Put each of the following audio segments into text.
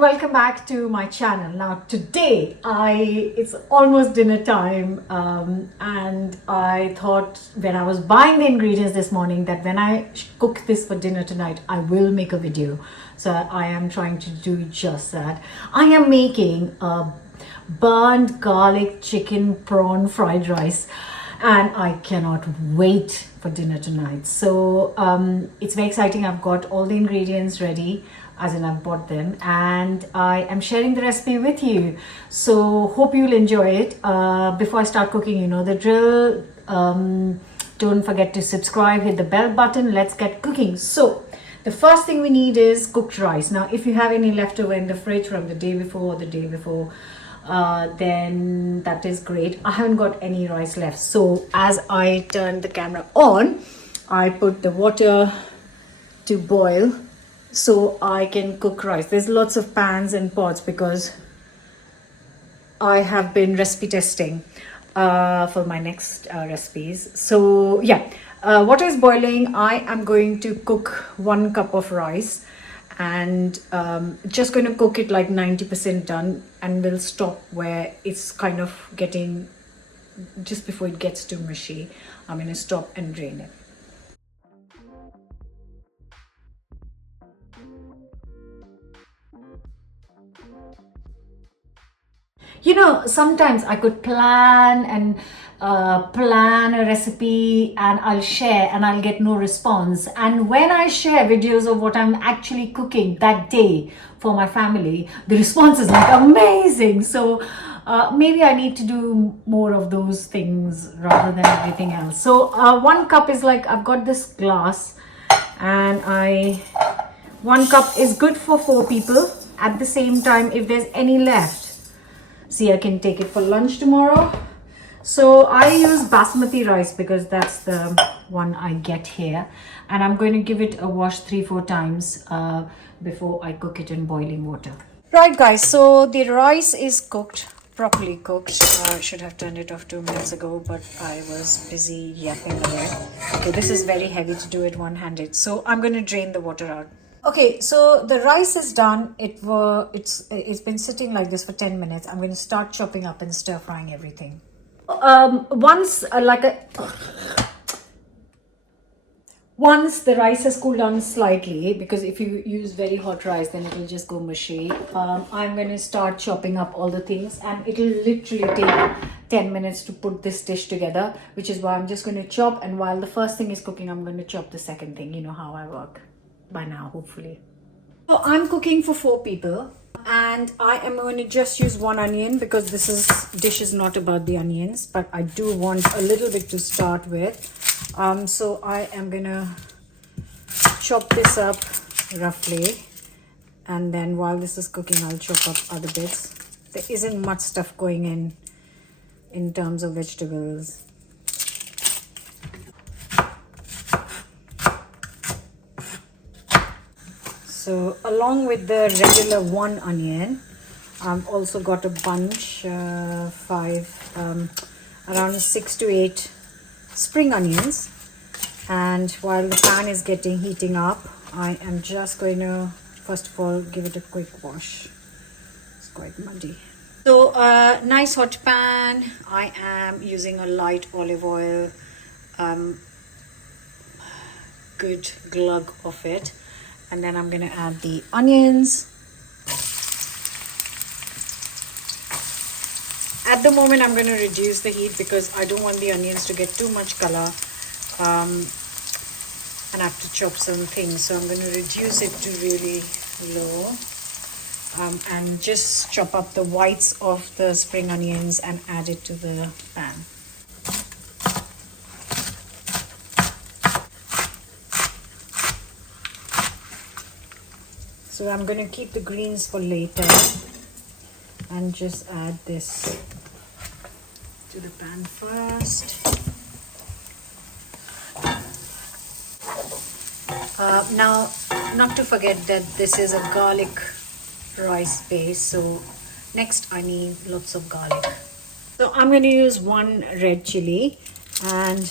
and welcome back to my channel. Now today it's almost dinner time, and I thought when I was buying the ingredients this morning that when I cook this for dinner tonight I will make a video. So I am trying to do just that. I am making a burnt garlic chicken prawn fried rice, and I cannot wait for dinner tonight. So it's very exciting. I've got all the ingredients ready, as in I've bought them, and I am sharing the recipe with you. So hope you'll enjoy it. Before I start cooking, you know the drill. Don't forget to subscribe, hit the bell button. Let's get cooking. So the first thing we need is cooked rice. Now if you have any leftover in the fridge from the day before or the day before, then that is great. I haven't got any rice left, so as I turn the camera on, I put the water to boil so I can cook rice. There's lots of pans and pots because I have been recipe testing for my next recipes. So yeah, water is boiling. I am going to cook 1 cup of rice, and just going to cook it like 90% done, and we'll stop where it's kind of getting, just before it gets too mushy. I'm going to stop and drain it. You know, sometimes I could plan a recipe and I'll share and I'll get no response. And when I share videos of what I'm actually cooking that day for my family, the response is like amazing. So maybe I need to do more of those things rather than everything else. So 1 cup is like, I've got this glass, and 1 cup is good for 4 people. At the same time, if there's any left, see, I can take it for lunch tomorrow. So I use basmati rice because that's the one I get here, and I'm going to give it a wash 3-4 times before I cook it in boiling water. Right guys, so the rice is cooked, properly cooked. I should have turned it off 2 minutes ago, but I was busy yapping away. Okay, this is very heavy to do it one-handed, so I'm going to drain the water out. Okay, so the rice is done. It's been sitting like this for 10 minutes. I'm going to start chopping up and stir frying everything. Once the rice has cooled down slightly, because if you use very hot rice then it will just go mushy, I'm going to start chopping up all the things, and it will literally take 10 minutes to put this dish together, which is why I'm just going to chop, and while the first thing is cooking I'm going to chop the second thing. You know how I work by now, hopefully. So I'm cooking for 4 people, and I am going to just use 1 onion because this dish is not about the onions, but I do want a little bit to start with. So I am gonna chop this up roughly, and then while this is cooking I'll chop up other bits. There isn't much stuff going in terms of vegetables. So along with the regular 1 onion, I've also got a bunch, around 6 to 8 spring onions. And while the pan is heating up, I am just going to first of all give it a quick wash. It's quite muddy. So nice hot pan. I am using a light olive oil, good glug of it. And then I'm going to add the onions. At the moment I'm going to reduce the heat because I don't want the onions to get too much color and I have to chop some things. So I'm going to reduce it to really low, and just chop up the whites of the spring onions and add it to the pan. So I'm going to keep the greens for later and just add this to the pan first. Now, not to forget that this is a garlic rice base, so next I need lots of garlic. So I'm going to use 1 red chili, and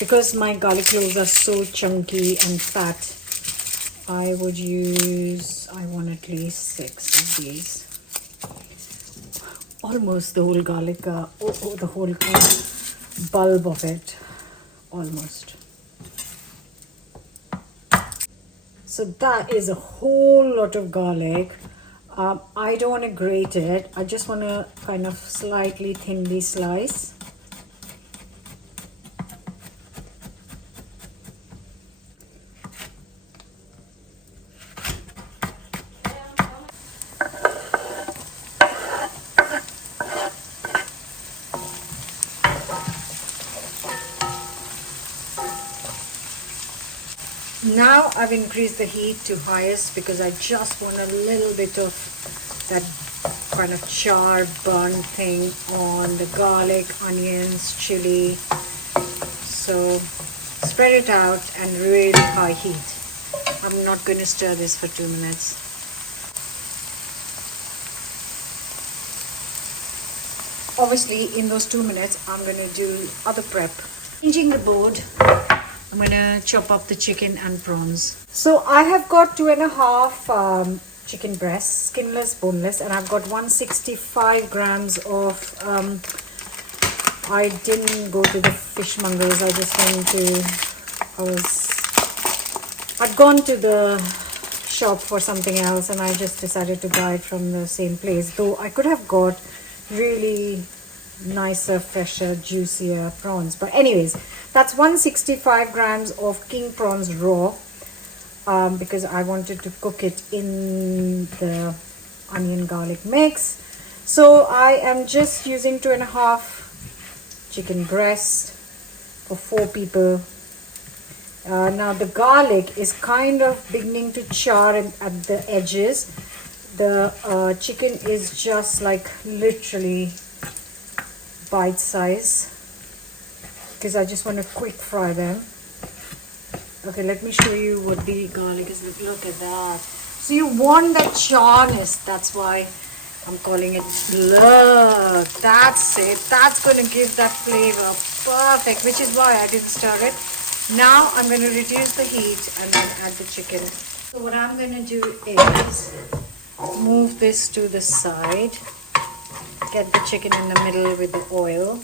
because my garlic cloves are so chunky and fat, I would use, I want at least 6 of these. Almost the whole garlic, the whole bulb of it, almost. So that is a whole lot of garlic. I don't want to grate it. I just want to kind of slightly thinly slice. Now I've increased the heat to highest because I just want a little bit of that kind of char burn thing on the garlic, onions, chili. So spread it out and really high heat. I'm not going to stir this for 2 minutes. Obviously in those 2 minutes I'm going to do other prep. Changing the board, I'm going to chop up the chicken and prawns. So I have got 2.5 chicken breasts, skinless, boneless, and I've got 165 grams of, I didn't go to the fishmongers, I just went to, I'd gone to the shop for something else and I just decided to buy it from the same place. Though I could have got really nicer, fresher, juicier prawns. But anyways, that's 165 grams of king prawns raw, because I wanted to cook it in the onion garlic mix. So I am just using 2.5 chicken breasts for 4 people. Now the garlic is kind of beginning to char at the edges. The chicken is just like literally bite size because I just want to quick fry them. Okay, let me show you what the garlic is. Look at that. So you want that charness. That's why I'm calling it. Look, that's it. That's going to give that flavor perfect, which is why I didn't stir it. Now I'm going to reduce the heat and then add the chicken. So what I'm going to do is move this to the side. Get the chicken in the middle with the oil.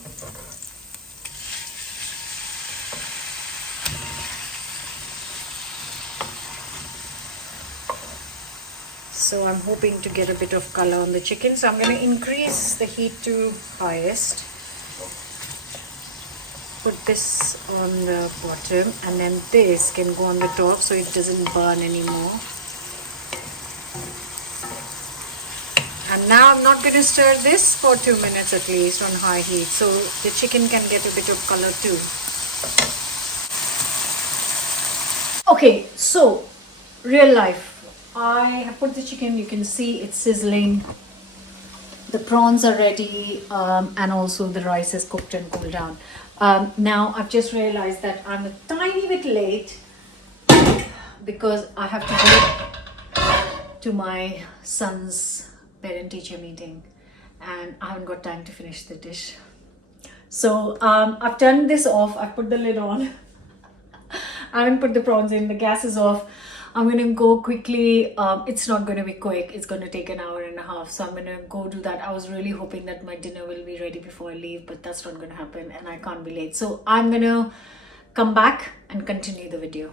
So I'm hoping to get a bit of color on the chicken. So I'm going to increase the heat to highest. Put this on the bottom and then this can go on the top so it doesn't burn anymore. And now I'm not going to stir this for 2 minutes at least on high heat, so the chicken can get a bit of color too. Okay, so real life. I have put the chicken, you can see it's sizzling. The prawns are ready, and also the rice is cooked and cooled down. Now I've just realized that I'm a tiny bit late because I have to go to my son's parent-teacher meeting and I haven't got time to finish the dish. So I've turned this off, I've put the lid on. I haven't put the prawns in, the gas is off. I'm going to go quickly. It's not going to be quick. It's going to take an hour and a half. So I'm going to go do that. I was really hoping that my dinner will be ready before I leave, but that's not going to happen and I can't be late. So I'm going to come back and continue the video.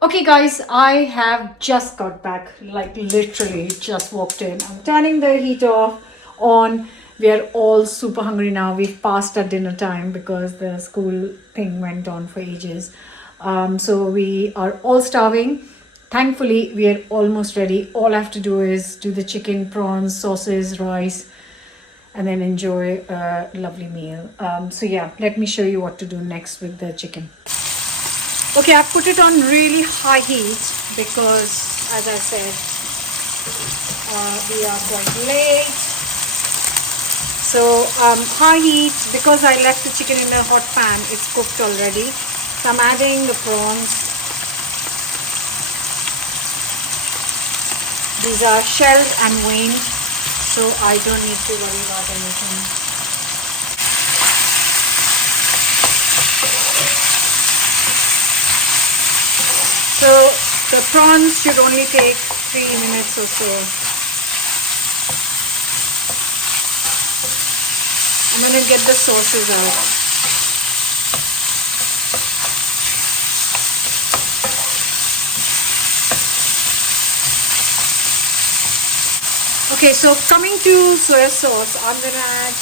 Okay guys, I have just got back, like literally just walked in. I'm turning the heat off on. We are all super hungry now. We've passed our dinner time because the school thing went on for ages. So we are all starving. Thankfully, we are almost ready. All I have to do is do the chicken, prawns, sauces, rice, and then enjoy a lovely meal. So yeah, let me show you what to do next with the chicken. Okay, I've put it on really high heat because, as I said, we are quite late. So high heat, because I left the chicken in a hot pan, it's cooked already. So I'm adding the prawns. These are shelled and veined, so I don't need to worry about anything. So the prawns should only take 3 minutes or so. I'm going to get the sauces out. Okay, so coming to soy sauce, I'm going to add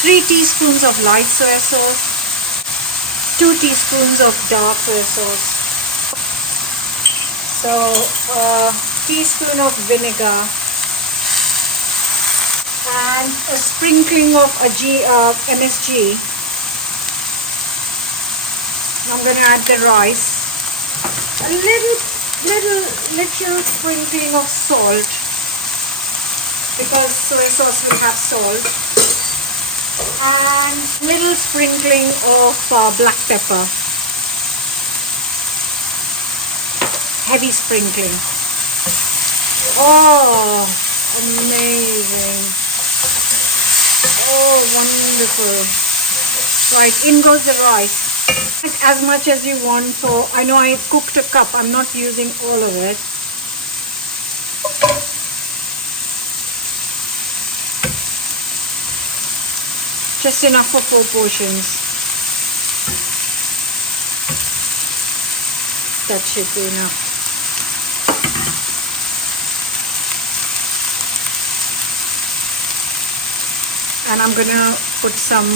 3 teaspoons of light soy sauce, 2 teaspoons of dark soy sauce, so a teaspoon of vinegar, and a sprinkling of MSG. I'm going to add the rice, a little sprinkling of salt, because soy sauce will have salt, and little sprinkling of black pepper, heavy sprinkling. Oh, amazing. Oh, wonderful. Right, in goes the rice. As much as you want, so I know I cooked a cup, I'm not using all of it. Just enough for 4 portions. That should be enough. And I'm gonna put some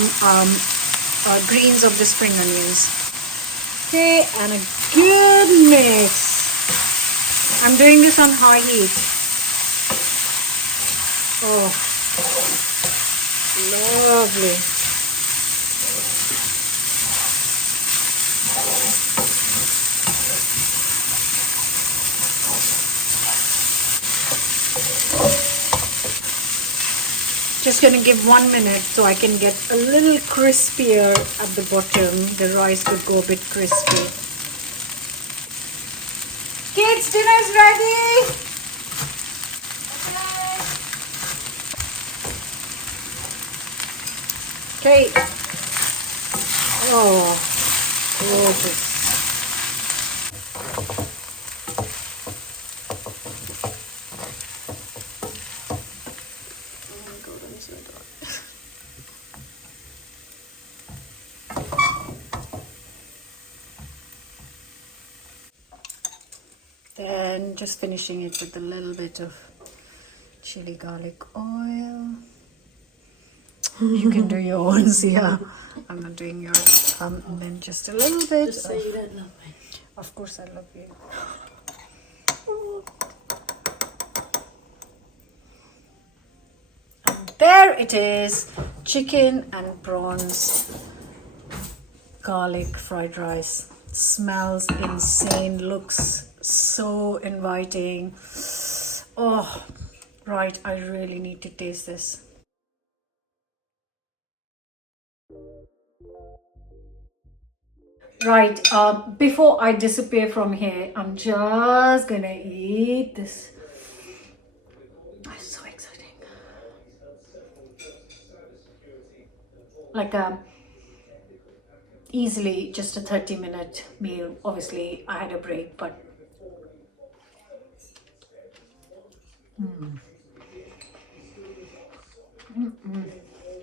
greens of the spring onions. Okay, and a good mix. I'm doing this on high heat. Oh, lovely. Just going to give 1 minute so I can get a little crispier at the bottom. The rice could go a bit crispy. Kids, dinner's ready! Okay. Oh, gorgeous. Then just finishing it with a little bit of chili garlic oil. You can do your own, Sia. I'm not doing yours. And then just a little bit. Just say you don't love me. Of course I love you. And there it is. Chicken and prawns garlic fried rice. Smells insane, looks so inviting. Oh, right, I really need to taste this. Right, before I disappear from here, I'm just gonna eat this. It's so exciting. Like easily just a 30-minute meal. Obviously, I had a break, but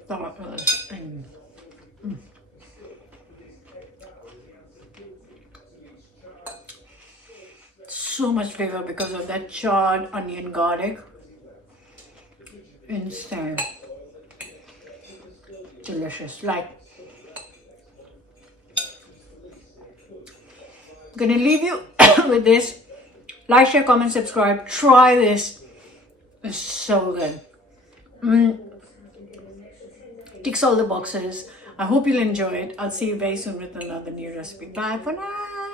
that was so much flavor because of that charred onion garlic. Insane. Delicious. Like, gonna leave you with this. Like, share, comment, subscribe. Try this. It's so good. Ticks all the boxes. I hope you'll enjoy it. I'll see you very soon with another new recipe. Bye for now.